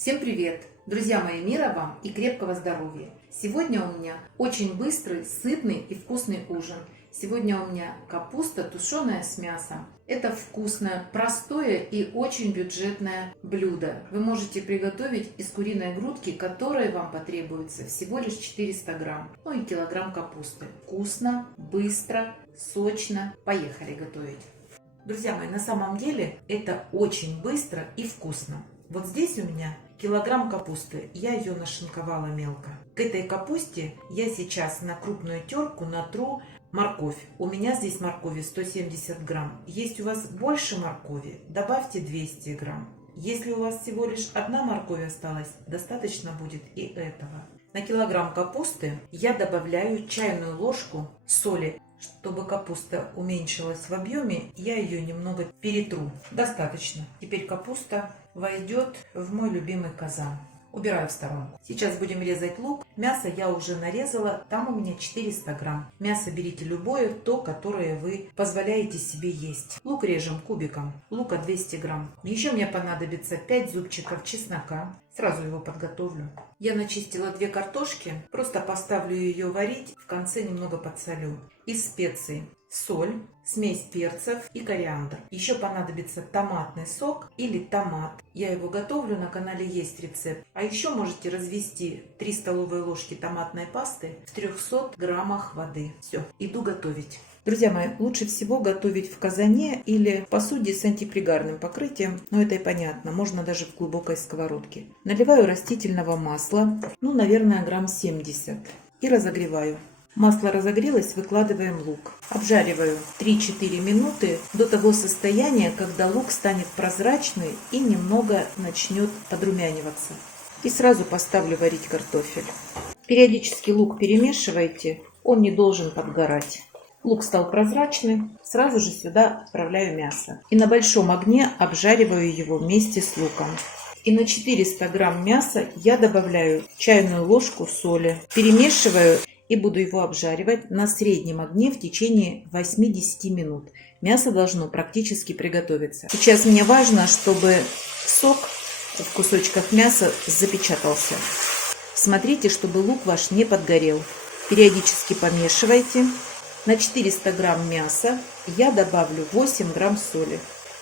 Всем привет! Друзья мои, мира вам и крепкого здоровья! Сегодня у меня очень быстрый, сытный и вкусный ужин. Сегодня у меня капуста, тушеная с мясом. Это вкусное, простое и очень бюджетное блюдо. Вы можете приготовить из куриной грудки, которой вам потребуется всего лишь 400 грамм. Ну и килограмм капусты. Вкусно, быстро, сочно. Поехали готовить! Друзья мои, на самом деле это очень быстро и вкусно. Вот здесь у меня килограмм капусты, я ее нашинковала мелко. К этой капусте я сейчас на крупную терку натру морковь. У меня здесь моркови 170 грамм. Есть у вас больше моркови, добавьте 200 грамм. Если у вас всего лишь одна морковь осталась, достаточно будет и этого. На килограмм капусты я добавляю чайную ложку соли. Чтобы капуста уменьшилась в объеме, я ее немного перетру. Достаточно. Теперь капуста войдет в мой любимый казан. Убираю в сторонку. Сейчас будем резать лук. Мясо я уже нарезала. Там у меня 400 грамм. Мясо берите любое, то, которое вы позволяете себе есть. Лук режем кубиком. Лука 200 грамм. Еще мне понадобится 5 зубчиков чеснока. Сразу его подготовлю. Я начистила 2 картошки. Просто поставлю ее варить. В конце немного подсолю. Из специй соль, смесь перцев и кориандр. Еще понадобится томатный сок или томат. Я его готовлю, на канале есть рецепт. А еще можете развести 3 столовые ложки томатной пасты в 300 граммах воды. Все, иду готовить. Друзья мои, лучше всего готовить в казане или в посуде с антипригарным покрытием. Но это и понятно, можно даже в глубокой сковородке. Наливаю растительного масла, наверное, грамм 70. И разогреваю. Масло разогрелось, выкладываем лук. Обжариваю 3-4 минуты до того состояния, когда лук станет прозрачный и немного начнет подрумяниваться. И сразу поставлю варить картофель. Периодически лук перемешивайте, он не должен подгорать. Лук стал прозрачный, сразу же сюда отправляю мясо. И на большом огне обжариваю его вместе с луком. И на 400 грамм мяса я добавляю чайную ложку соли. Перемешиваю. И буду его обжаривать на среднем огне в течение 8-10 минут. Мясо должно практически приготовиться. Сейчас мне важно, чтобы сок в кусочках мяса запечатался. Смотрите, чтобы лук ваш не подгорел. Периодически помешивайте. На 400 грамм мяса я добавлю 8 грамм соли.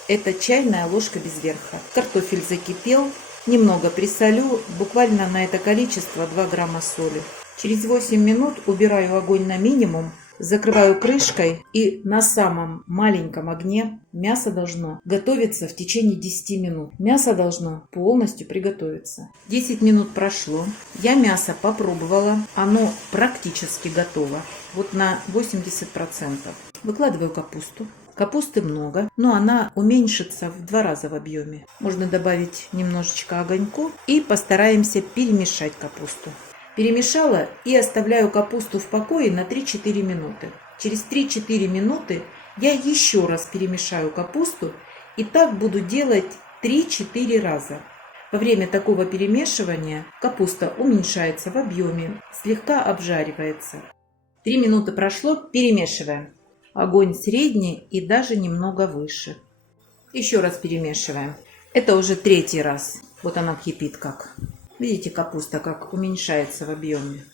Это чайная ложка без верха. Картофель закипел. Немного присолю, буквально на это количество 2 грамма соли. Через 8 минут убираю огонь на минимум, закрываю крышкой и на самом маленьком огне мясо должно готовиться в течение 10 минут. Мясо должно полностью приготовиться. 10 минут прошло, я мясо попробовала, оно практически готово, вот на 80%. Выкладываю капусту. Капусты много, но она уменьшится в 2 раза в объеме. Можно добавить немножечко огоньку и постараемся перемешать капусту. Перемешала и оставляю капусту в покое на 3-4 минуты. Через 3-4 минуты я еще раз перемешаю капусту и так буду делать 3-4 раза. Во время такого перемешивания капуста уменьшается в объеме, слегка обжаривается. 3 минуты прошло, перемешиваем. Огонь средний и даже немного выше. Еще раз перемешиваем. Это уже 3-й раз. Вот она кипит как. Видите, капуста как уменьшается в объеме.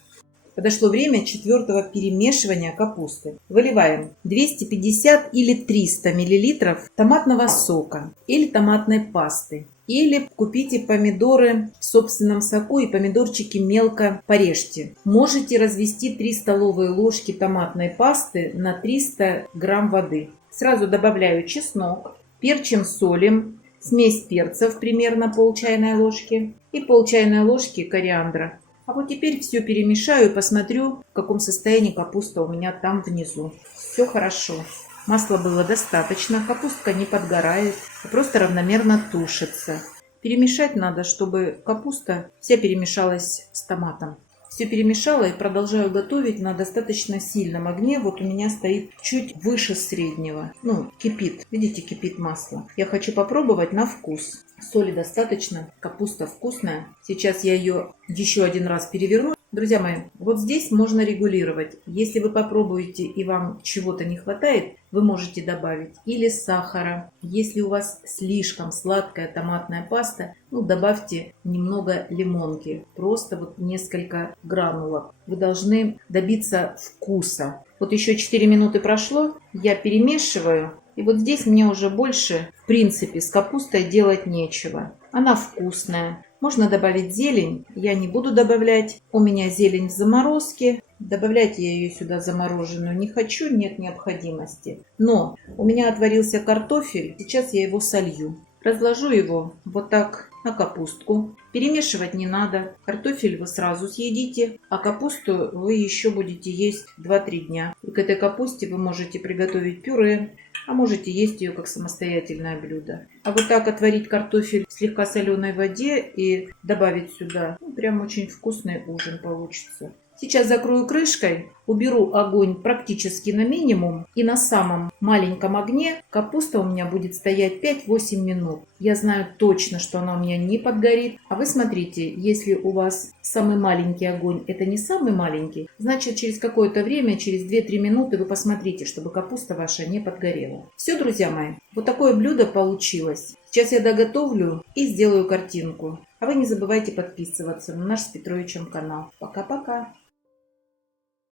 Подошло время 4-го перемешивания капусты. Выливаем 250 или 300 мл томатного сока или томатной пасты. Или купите помидоры в собственном соку и помидорчики мелко порежьте. Можете развести 3 столовые ложки томатной пасты на 300 грамм воды. Сразу добавляю чеснок, перчим, солим, смесь перцев примерно пол чайной ложки и пол чайной ложки кориандра. А вот теперь все перемешаю и посмотрю, в каком состоянии капуста у меня там внизу. Все хорошо. Масла было достаточно, капустка не подгорает, просто равномерно тушится. Перемешать надо, чтобы капуста вся перемешалась с томатом. Все перемешала и продолжаю готовить на достаточно сильном огне. Вот у меня стоит чуть выше среднего. Кипит. Видите, кипит масло. Я хочу попробовать на вкус. Соли достаточно, капуста вкусная. Сейчас я ее еще один раз переверну. Друзья мои, вот здесь можно регулировать. Если вы попробуете и вам чего-то не хватает, вы можете добавить или сахара. Если у вас слишком сладкая томатная паста, добавьте немного лимонки, просто вот несколько гранулок. Вы должны добиться вкуса. Вот еще 4 минуты прошло, я перемешиваю. И вот здесь мне уже больше, в принципе, с капустой делать нечего. Она вкусная. Можно добавить зелень. Я не буду добавлять. У меня зелень в заморозке. Добавлять я ее сюда замороженную не хочу, нет необходимости. Но у меня отварился картофель. Сейчас я его солью. Разложу его вот так на капустку. Перемешивать не надо. Картофель вы сразу съедите, а капусту вы еще будете есть 2-3 дня. И к этой капусте вы можете приготовить пюре, а можете есть ее как самостоятельное блюдо. А вот так отварить картофель в слегка соленой воде и добавить сюда, прям очень вкусный ужин получится. Сейчас закрою крышкой, уберу огонь практически на минимум, и на самом маленьком огне капуста у меня будет стоять 5-8 минут. Я знаю точно, что она у меня не подгорит. А вы смотрите, если у вас самый маленький огонь, это не самый маленький, значит через какое-то время, через 2-3 минуты вы посмотрите, чтобы капуста ваша не подгорела. Все, друзья мои, вот такое блюдо получилось. Сейчас я доготовлю и сделаю картинку. А вы не забывайте подписываться на наш с Петровичем канал. Пока-пока!